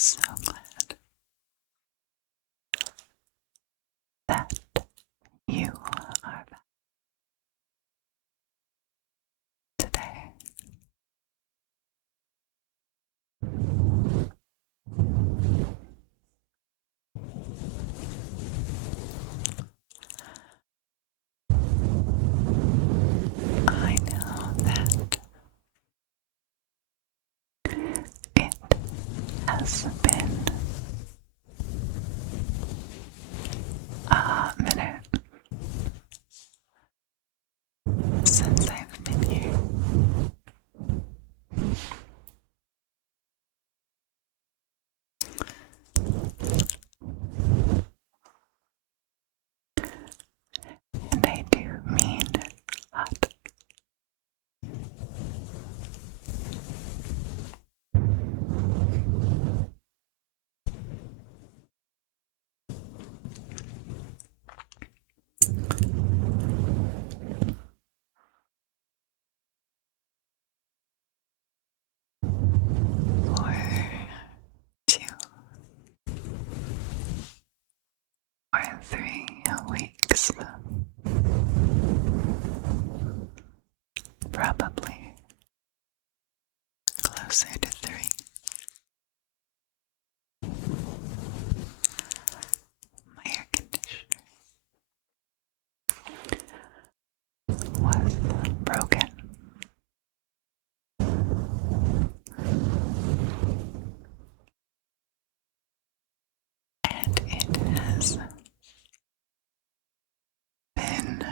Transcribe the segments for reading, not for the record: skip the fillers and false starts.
So glad that you are back today. I know that it has been a minute since I've been here. And I do mean hot. For 2 or 3 weeks. Probably closer to 3. My air conditioner was broken. And it has been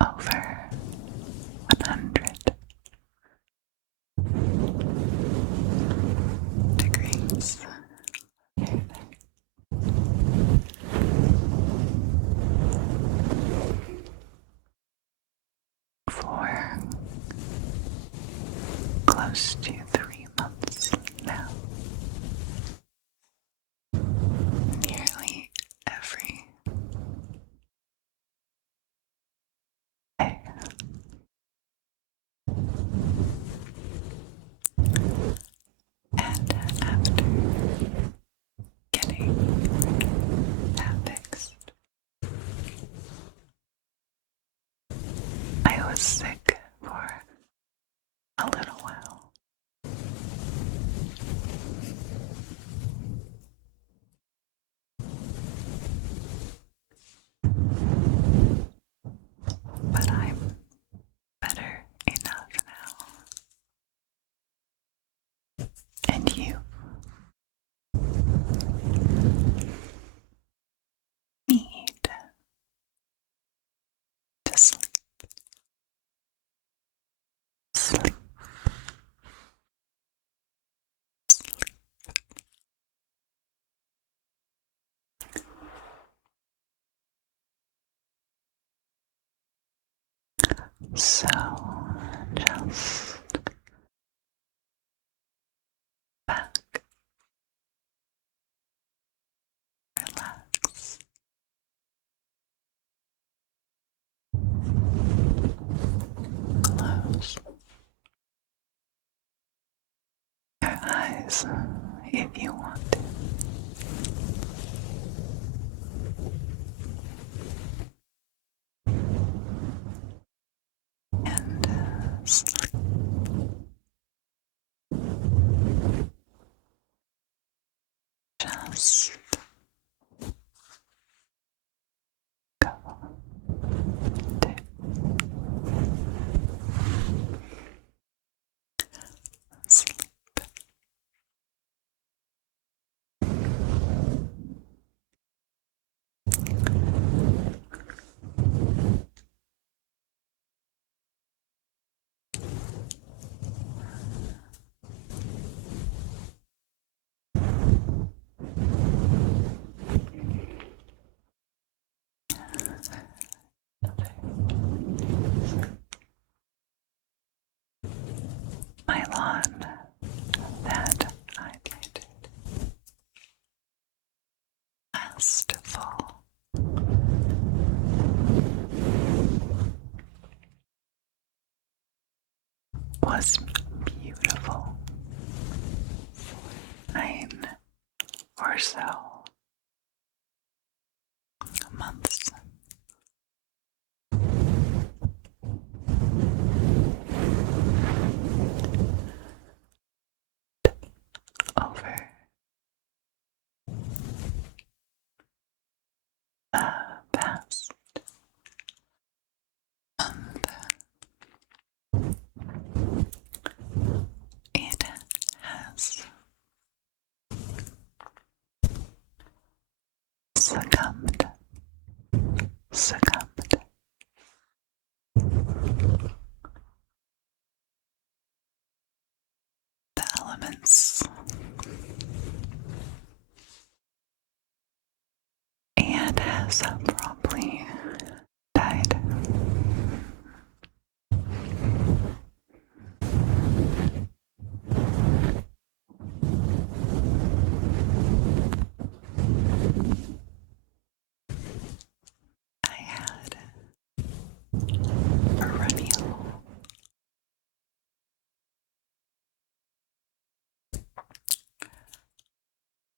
over 100 degrees for close to 3 months now. Nearly every day. And after getting that fixed, I was sick for a little while. But I'm better enough now. And you need to sleep. Sleep. So just back, relax, close your eyes if you want to. And sleep. Just go to sleep. My lawn that I planted last fall was beautiful. or so months. Over the past month, it has succumbed. The elements and has promptly died. I had perennial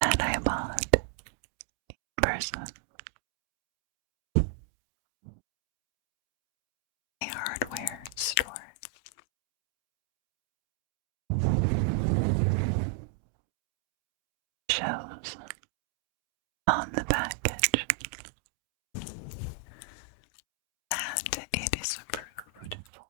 that I bought in person, a hardware store. Shows on the package that it is approved for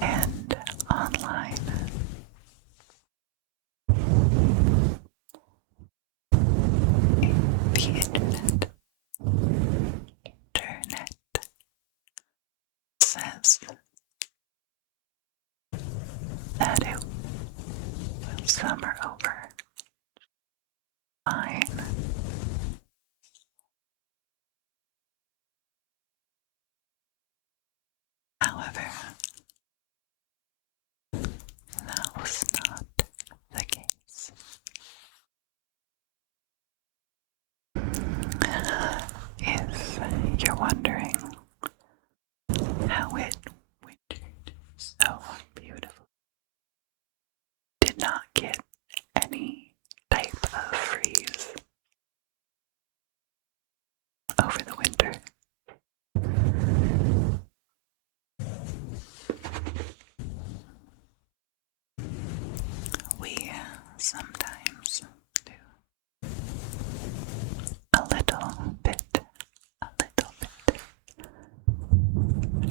and online. The internet says that it will summer over fine. However, that was not the case. If you're wondering how it wintered so beautiful, did not get any type of freeze over the winter. We sometimes do a little bit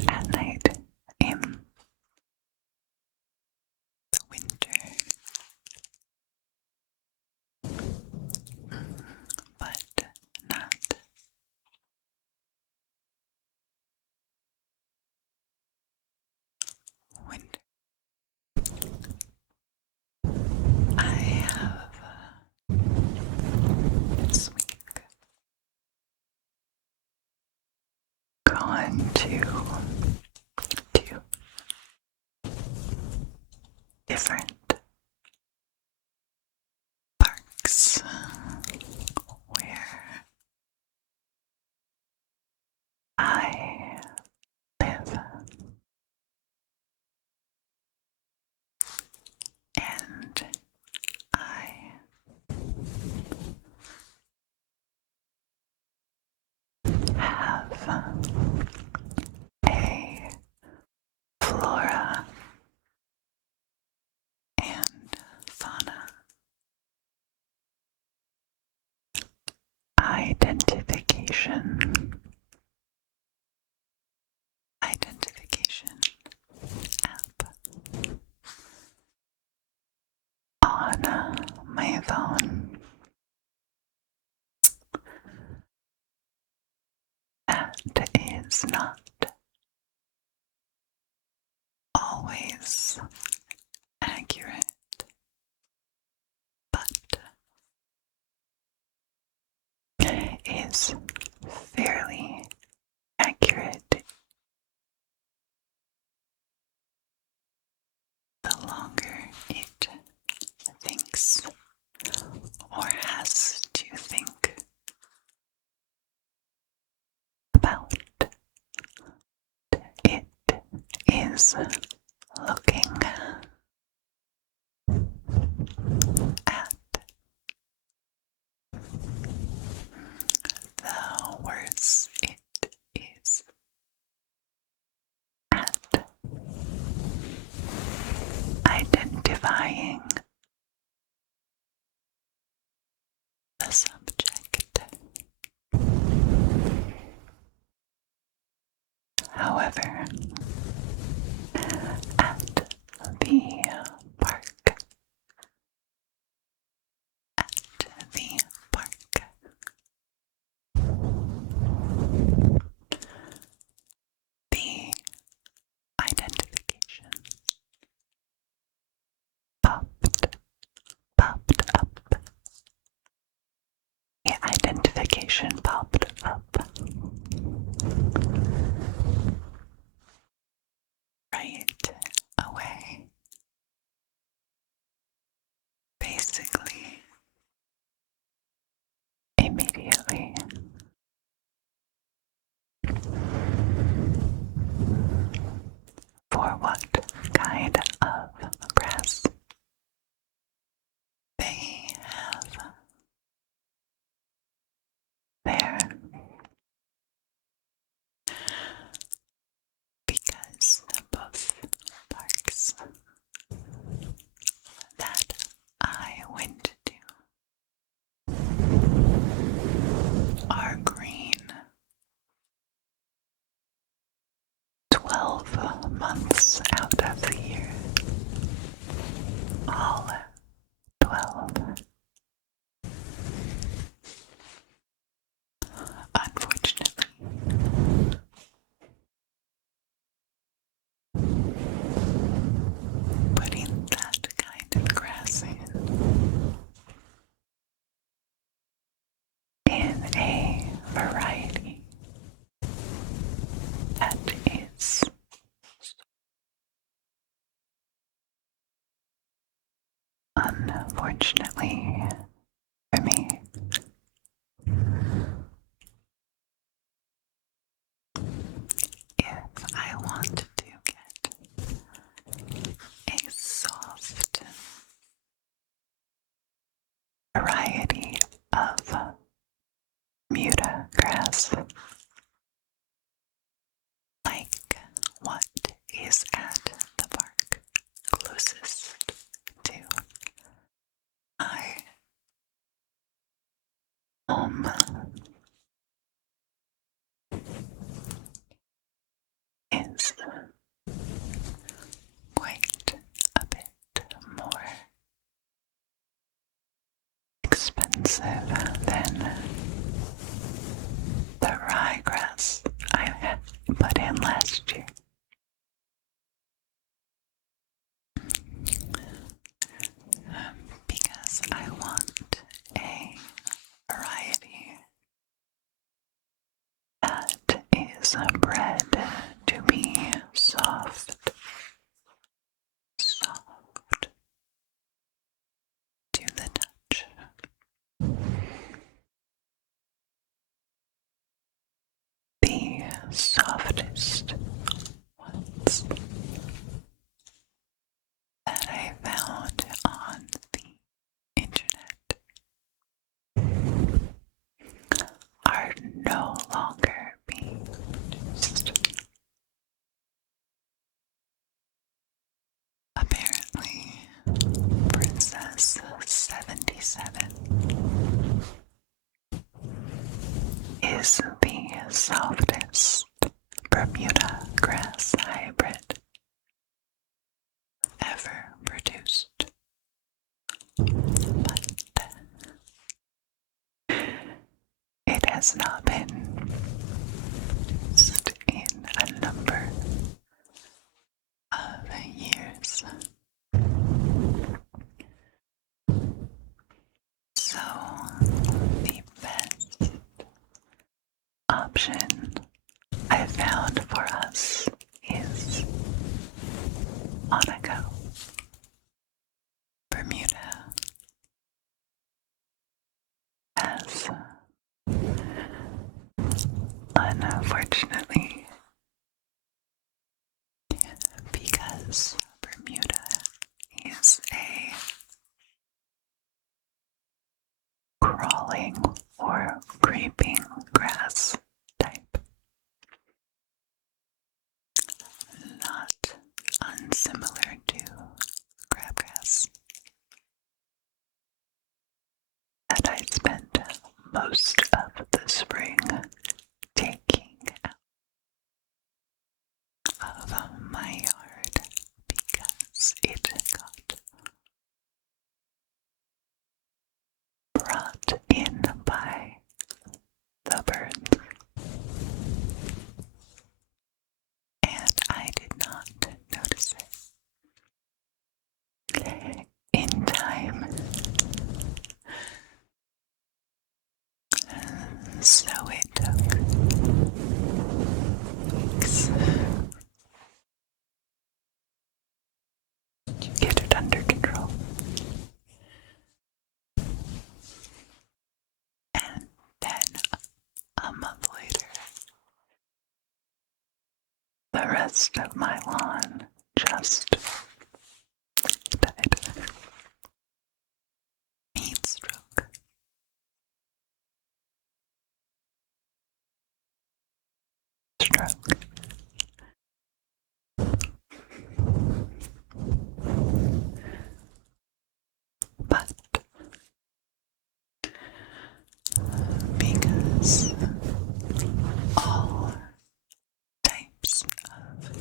at night in the winter, but not winter. I have this week gone to two different parks where I live, and I have a flora and fauna identification app on my phone that is not always accurate, but is fairly accurate the longer it thinks or has to think about it. is looking at the worse it is at identifying the subject. However, at the park, the park, the identification popped up. The identification popped up right away. Basically, immediately. For what kind of grass? They have there because both parks that I went to are green 12 months out of the year. All 12. Unfortunately, putting that kind of grass in a variety that is unfortunately for me, if I want to get a soft variety of Muta grass, like what is at the park closest to my home, is quite a bit more expensive than the ryegrass I had put in last year. Because I want a variety that is bred to be soft to the touch. The softest ones that I found on the internet are no longer being produced. Apparently, Princess 77 is the softest Bermuda grass hybrid ever produced. But it has not been produced in a number of years. So the best option I found for us is Monaco, Bermuda, as unfortunately because Bermuda is a crawling or creeping grass type, not unsimilar to crabgrass, that I spent most of the spring taking out of my yard because it got brought in by the birds, and I did not notice it in time. So it took weeks to get it under control. And then a month later, the rest of my lawn just died. Heat stroke. Stroke. But because all types of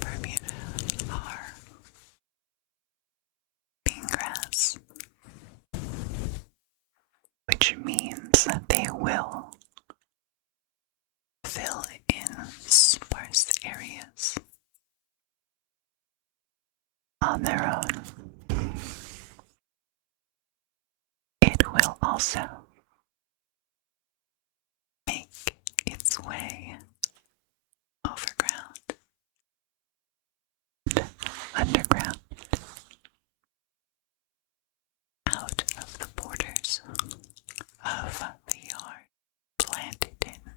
Bermuda are bean grass, which means that they will fill in sparse areas on their own. It will also make its way overground, underground, out of the borders of the yard planted in.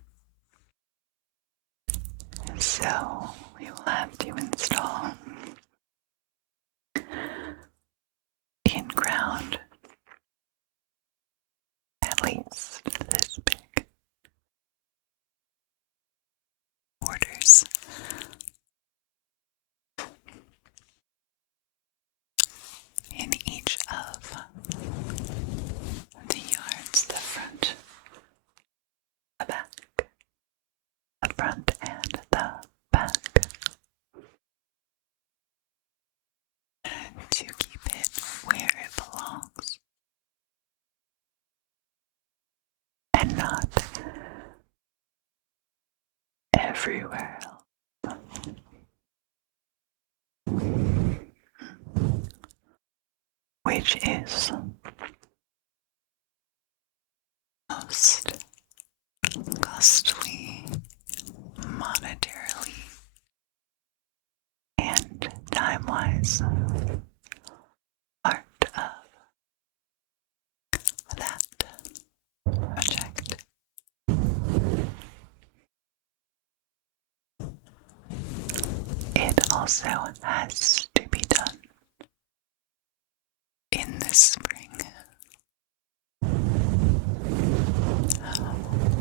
So we will have to install in-ground at least this big borders in each of the yards, the front, the back, the front and the back, and to keep it where it belongs and not everywhere else. Which is most costly monetarily and time-wise part of that project. It also has to be done in the spring,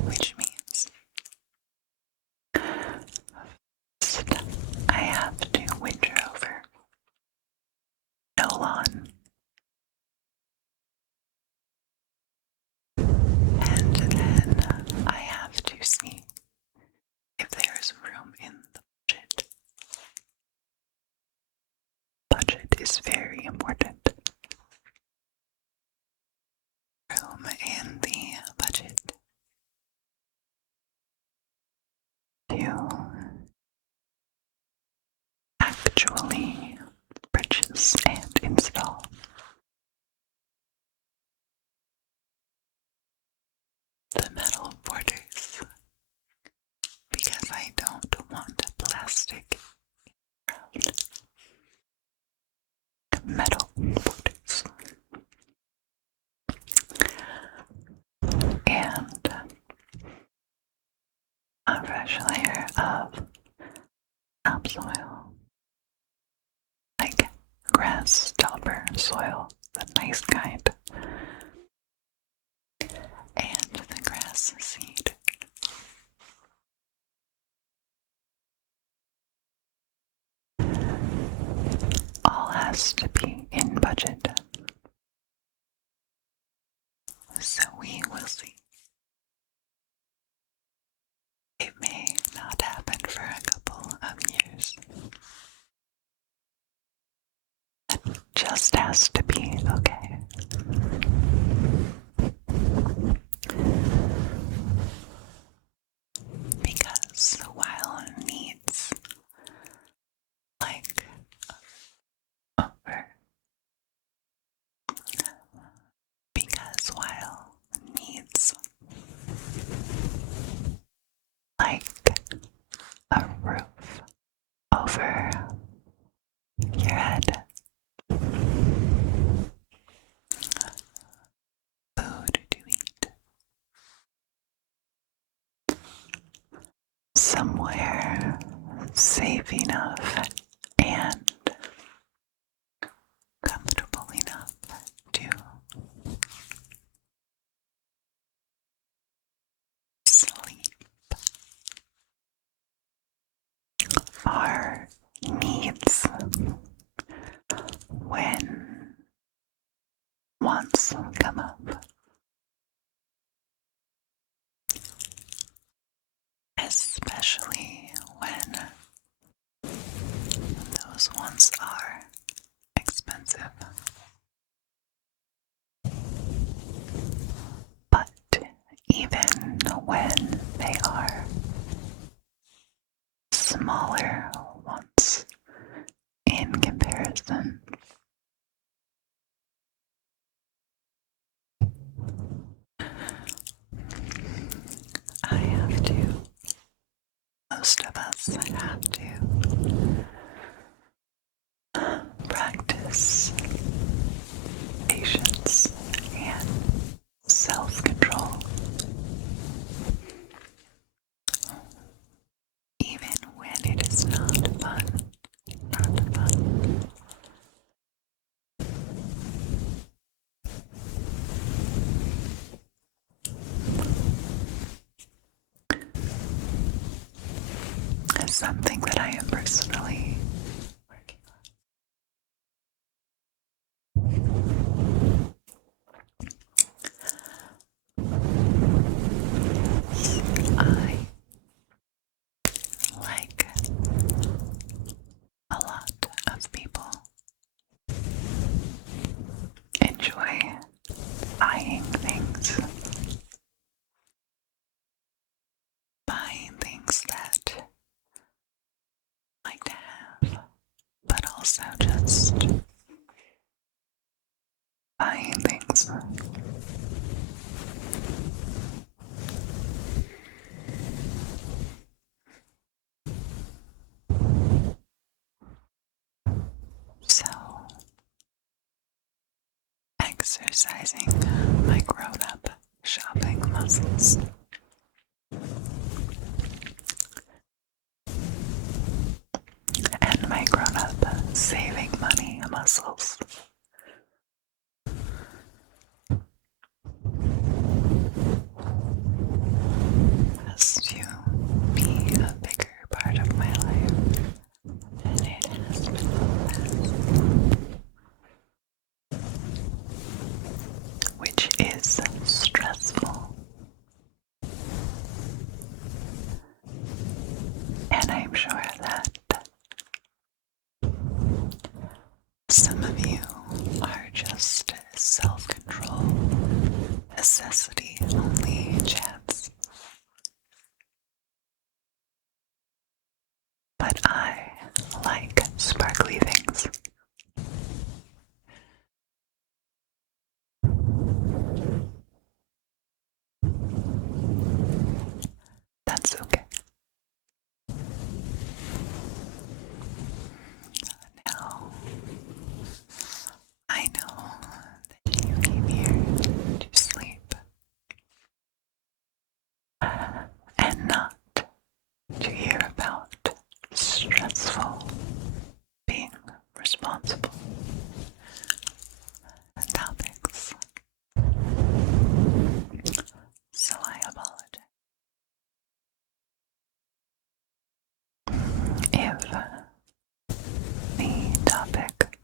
which means I have to winter over no lawn, and then I have to see if there is room in the budget. Budget is very important. Room in the budget to actually purchase and install the metal borders, because I don't want plastic around. Metal borders. And a fresh layer of topsoil grass topper soil, the nice kind, and the grass seed. All has to be in budget, so we will see. It may not happen for a couple of years. It just has to be okay. Because while needs like over, because while needs like a roof over your head, food to eat, somewhere safe enough and comfortable enough to sleep are needs when wants come up, especially when those wants are expensive. But even when they are smaller wants in comparison, I have to, most of us have to practice patience and self-control, even when it is not fun. Not fun. It's something that I am personally working on. I, like a lot of people, enjoy buying things. Buying things that I like to have, but also just buying things. So, exercising my grown-up shopping muscles. And my grown-up saving money muscles. Has to be a bigger part of my life than it has been in the past. Which is stressful. And I'm sure that some of you are just self-control, necessity only chats. But I like sparkly things. That's okay. Now, I know that you came here to sleep and not to hear about stressful being responsible. The topic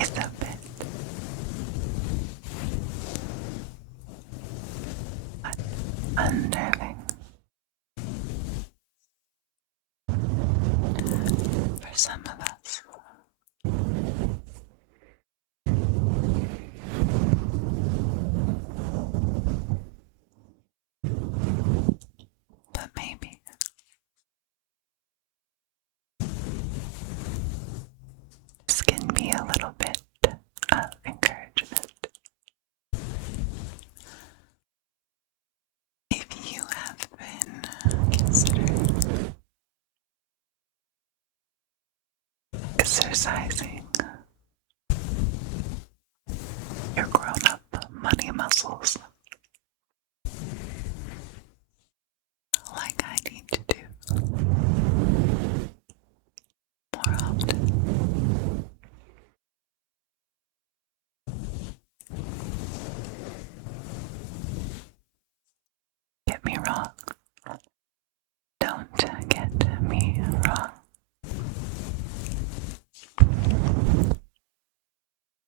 is a bit unnerving for some of us. But maybe this can be a little bit of encouragement. If you have been considering exercising your grown-up money muscles like I need to do more often, get me wrong. Don't get me wrong.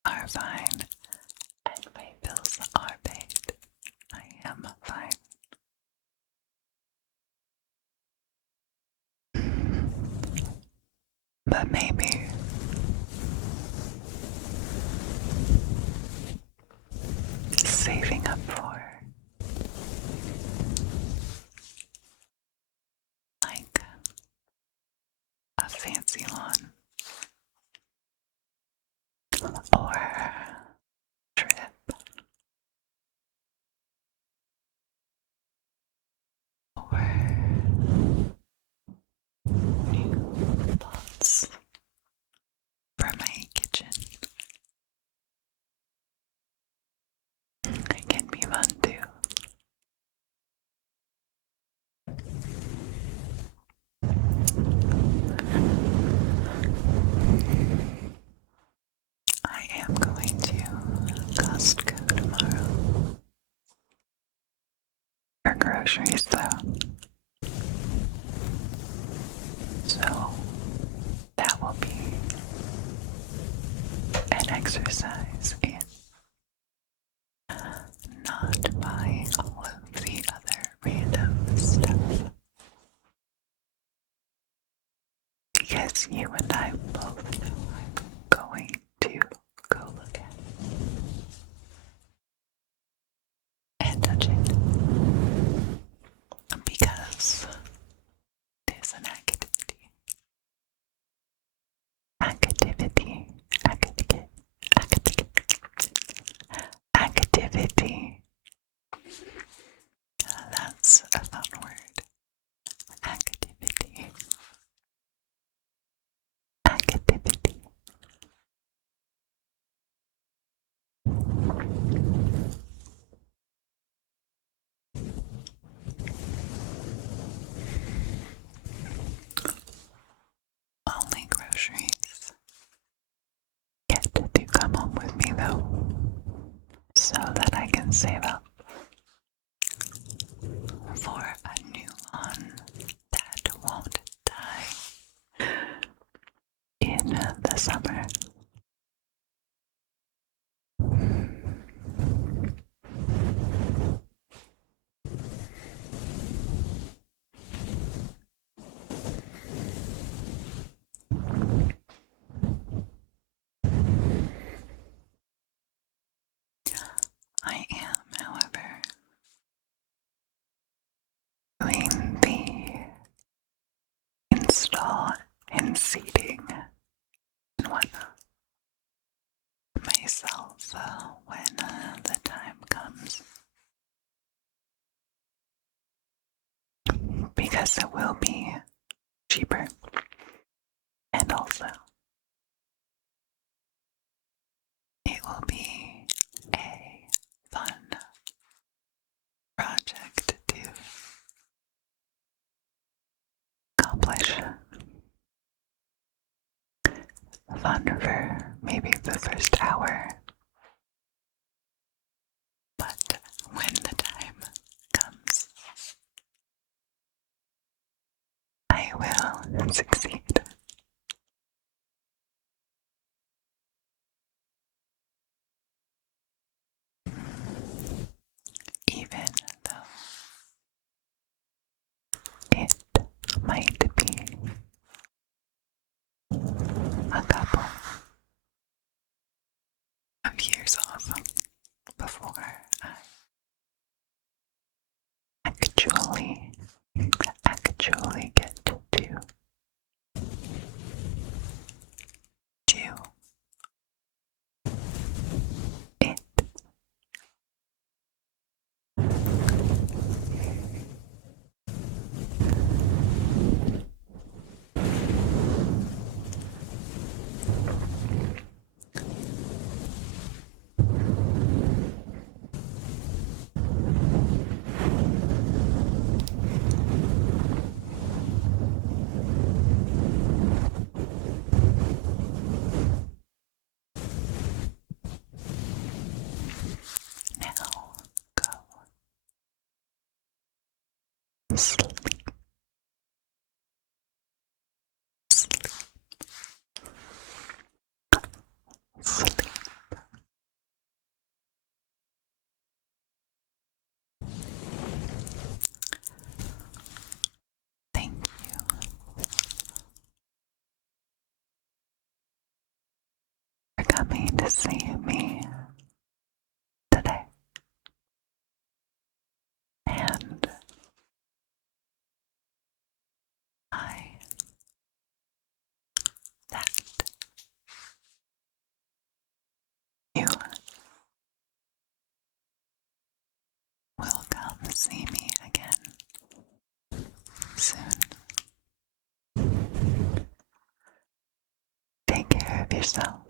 Are fine, and my bills are paid. I am fine. But maybe saving up for like a fancy lawn or trip or new pots for my kitchen. It can be fun too. I am going to Costco tomorrow for groceries though. So that will be an exercise in not buying all of the other random stuff. Because you and I both know I'm going to go look at and touch it. Because it is an activity. Activity. That's a fun word. Activity. Only groceries get to come home with me though, so that I can save up for a new lawn that won't die in the summer. I am, however, doing the install and seating and whatnot myself when the time comes, because it will be cheaper and also it will be a fun project to accomplish. Fun for maybe the first hour, but when the time comes, I will succeed. a couple of years off before I actually get to do it. Now go sleep. Sleep. Sleep. Thank you for coming to see me today. And that you will come see me again soon. Take care of yourself.